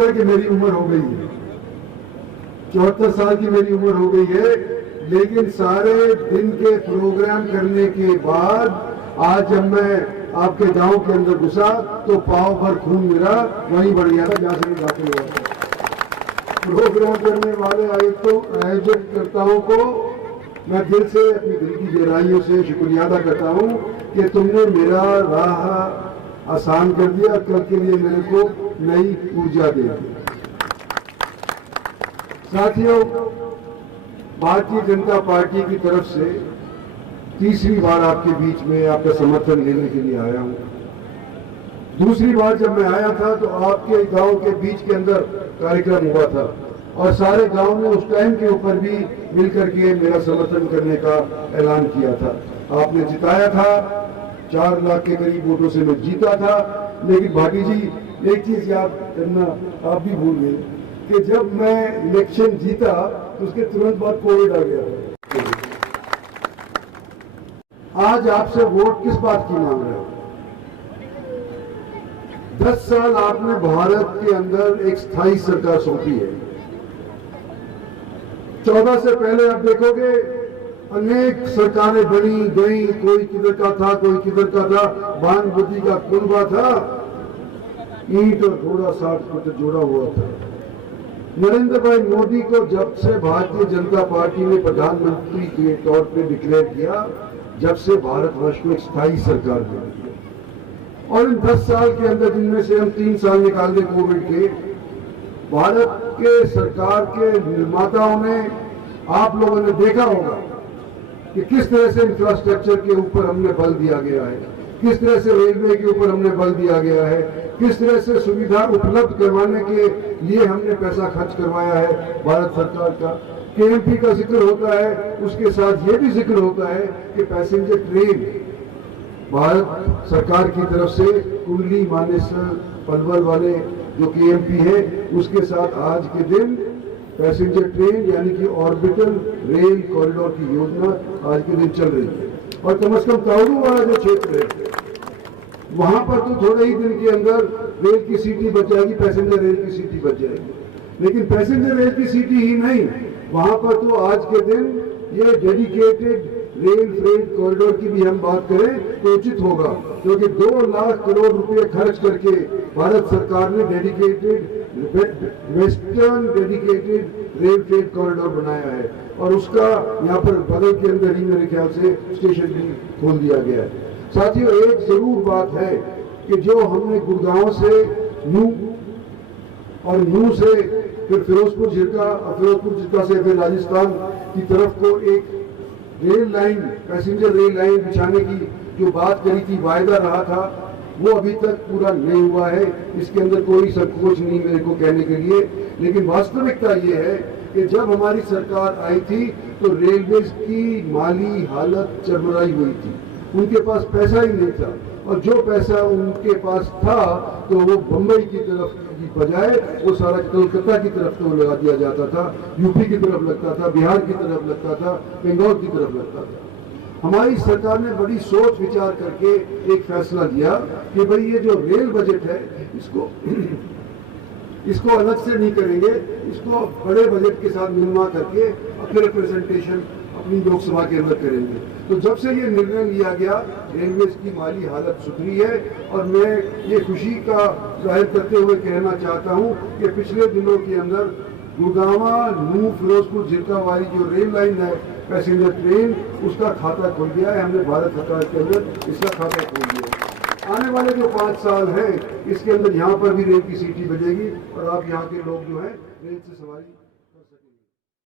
लगता है कि मेरी उम्र हो गई है, 74 साल की मेरी उम्र हो गई है, लेकिन सारे दिन के प्रोग्राम करने के बाद आज जब मैं आपके गांव के अंदर घुसा तो पाव भर खून मेरा वहीं बढ़ गया था जहां से मैं दाखिल हुआ था। प्रोग्राम करने वाले आयोजकर्ताओं को मैं दिल से, अपनी दिल की गहराइयों से शुक्रिया अदा करता हूं कि तुमने मेरा राह आसान कर दिया, कल के लिए मेरे को नई ऊर्जा दे दी। साथियों, भारतीय जनता पार्टी की तरफ से तीसरी बार आपके बीच में आपका समर्थन लेने के लिए आया हूं। दूसरी बार जब मैं आया था तो आपके गांव के बीच के अंदर कार्यक्रम हुआ था और सारे गांव ने उस टाइम के ऊपर भी मिलकर के मेरा समर्थन करने का ऐलान किया था। आपने जिताया था, 4 लाख के करीब वोटों से मैं जीता था। लेकिन भाटी जी, एक चीज याद करना आप भी भूल गए कि जब मैं इलेक्शन जीता तो उसके तुरंत बाद कोविड आ गया। आज आपसे वोट किस बात की मांग रहे हो? 10 साल आपने भारत के अंदर एक स्थायी सरकार सौंपी है। 14 से पहले आप देखोगे अनेक सरकारें बनी गई, कोई किधर का था, कोई किधर का था, बान बुद्धि का कुनबा था, ईंट और थोड़ा 60 फुट जोड़ा हुआ था। नरेंद्र भाई मोदी को जब से भारतीय जनता पार्टी ने प्रधानमंत्री के तौर पे डिक्लेयर किया, जब से भारतवर्ष को एक स्थायी सरकार मिली। और इन 10 साल के अंदर, जिनमें से हम 3 साल निकाल दें कोविड के, भारत के सरकार के निर्माताओं ने, आप लोगों ने देखा होगा कि किस तरह से इंफ्रास्ट्रक्चर के ऊपर हमने बल दिया गया है, किस तरह से रेलवे के ऊपर हमने बल दिया गया है, किस तरह से सुविधा उपलब्ध करवाने के लिए हमने पैसा खर्च करवाया है भारत सरकार का। केएमपी का जिक्र होता है, उसके साथ ये भी जिक्र होता है कि पैसेंजर ट्रेन भारत सरकार की तरफ से कुंडली मानेसर पलवल वाले जो केएमपी है, उसके साथ आज के दिन पैसेंजर ट्रेन यानी कि ऑर्बिटल रेल कॉरिडोर की योजना आज के दिन चल रही है। और कम से कम ताउडू वाला जो क्षेत्र है, वहां पर तो थोड़े ही दिन के अंदर रेल की सीटी बच जाएगी, पैसेंजर रेल की सीटी बच जाएगी। लेकिन पैसेंजर रेल की सीटी ही नहीं, वहां पर तो आज के दिन ये डेडिकेटेड रेल फ्रेट कॉरिडोर की भी हम बात करें तो उचित होगा, क्योंकि 2 लाख करोड़ रुपए खर्च करके भारत सरकार ने dedicated western dedicated rail freight corridor बनाया है और उसका यहाँ पर बगल के अंदर ही मेरे ख्याल से स्टेशन भी खोल दिया गया है। साथियों, एक जरूर बात है कि जो हमने गुड़गांव से नू और नू से फिर फिरोजपुर झिरका और फिरोजपुर झिरका से फिर राजस्थान की तरफ को एक rail line, passenger rail line बिछाने की जो बात करी थी, वायदा रहा था, वो अभी तक पूरा नहीं हुआ है। इसके अंदर कोई संकोच नहीं मेरे को कहने के लिए, लेकिन वास्तविकता ये है कि जब हमारी सरकार आई थी तो रेलवे की माली हालत चरमराई हुई थी, उनके पास पैसा ही नहीं था और जो पैसा उनके पास था तो वो बंबई की तरफ की बजाय वो सारा कलकत्ता की तरफ तो लगा दिया जाता था, यूपी की तरफ लगता था, बिहार की तरफ लगता था, बंगाल की तरफ लगता था। हमारी सरकार ने बड़ी सोच विचार करके एक फैसला लिया कि भाई ये जो रेल बजट है इसको अलग से नहीं करेंगे, इसको बड़े बजट के साथ मिलवा करके फिर प्रेजेंटेशन अपनी लोकसभा के अंदर करेंगे। तो जब से ये निर्णय लिया गया, रेलवे की माली हालत सुधरी है और मैं ये खुशी का जाहिर करते हुए कहना चाहता हूँ कि पिछले दिनों के अंदर गुड़गांवा नू फिरोजपुर झिरका वाली जो रेल लाइन है पैसेंजर ट्रेन, उसका खाता खुल गया है। हमने भारत सरकार के अंदर इसका खाता खोल दिया है। आने वाले जो 5 साल है इसके अंदर यहाँ पर भी रेल की सीटी बजेगी और आप यहाँ के लोग जो है रेल से सवारी